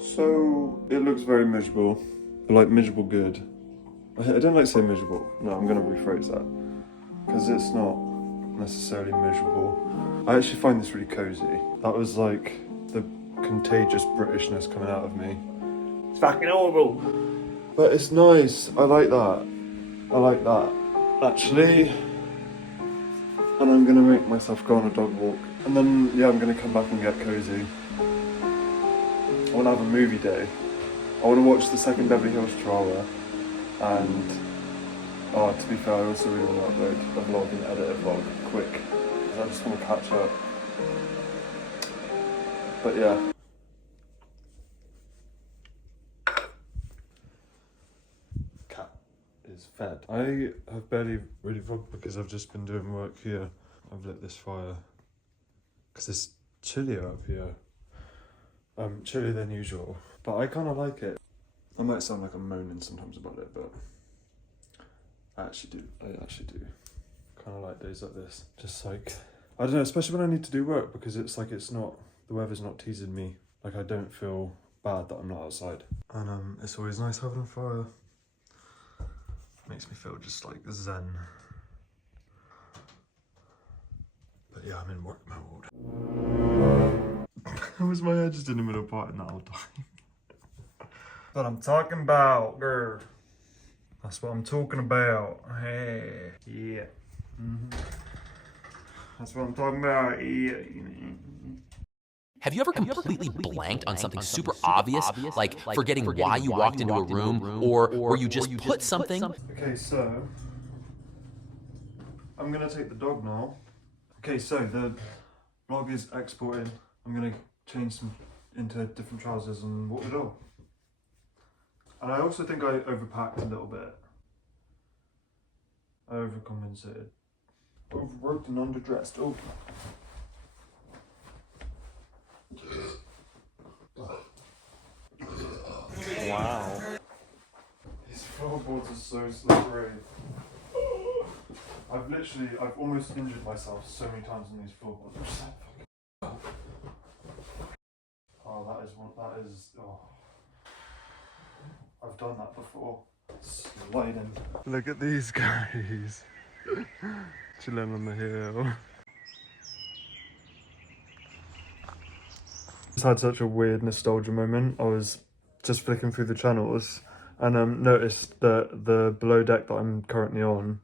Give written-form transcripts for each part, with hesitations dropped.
So, it looks very miserable, but like miserable good. I don't like saying miserable. No, I'm gonna rephrase that. Because it's not necessarily miserable. I actually find this really cozy. That was like the contagious Britishness coming out of me. It's fucking horrible. But it's nice. I like that. I like that. Actually. And I'm gonna make myself go on a dog walk. And then, yeah, I'm gonna come back and get cozy. I wanna have a movie day. I wanna watch the second Beverly Hills Trawler. And, to be fair, I also really wanna upload a vlog and edit a vlog quick. Because I just wanna catch up. But yeah. Cat is fed. I have barely really vlogged because I've just been doing work here. I've lit this fire. Because it's chillier up here. Chillier than usual. But I kinda like it. I might sound like I'm moaning sometimes about it, but I actually do. Kinda like days like this. Just like, I don't know, especially when I need to do work because it's like the weather's not teasing me. Like I don't feel bad that I'm not outside. And it's always nice having a fire. Makes me feel just like zen. But yeah, I'm in work mode. How was my hair just in the middle part in that whole time? But I'm talking about, girl. That's what I'm talking about. Hey, yeah. That's what I'm talking about. Yeah. Have you ever completely blanked on something super obvious, like forgetting why you walked into a room, or where you just put something? Okay, so I'm gonna take the dog now. Okay, so the vlog is exporting. I'm gonna change some into different trousers and walk the dog. And I also think I overpacked a little bit. I overcompensated. Overworked and underdressed. Oh. Wow. These floorboards are so slippery. I've almost injured myself so many times on these floorboards. Oh. I've done that before. Sliding. Look at these guys. Chilling on the hill. Just had such a weird nostalgia moment. I was just flicking through the channels and noticed that the Below Deck that I'm currently on,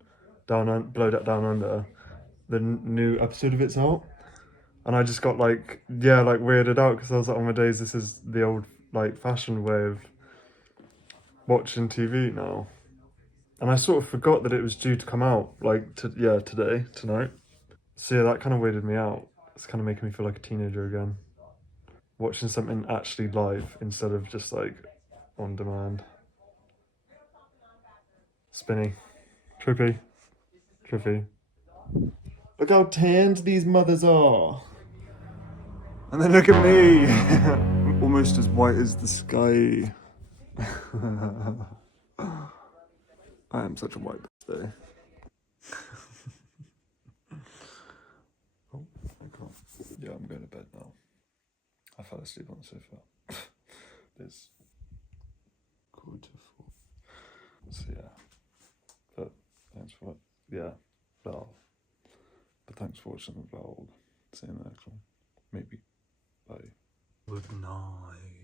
Below Deck Down Under, the new episode of it's out. And I just got like weirded out because I was like, oh my days, this is the old like fashioned way of watching TV now. And I sort of forgot that it was due to come out like tonight. So yeah, that kind of weirded me out. It's kind of making me feel like a teenager again. Watching something actually live instead of just like on demand. Spinny. Trippy. Look how tanned these mothers are. And then look at me. I'm almost as white as the sky. I am such a white bitch today. Oh, I can't. Yeah, I'm going to bed now. I fell asleep on the sofa. It's 4:45. So yeah. But thanks for But thanks for watching the vlog. See you in the next one. Maybe. Bye. Good night.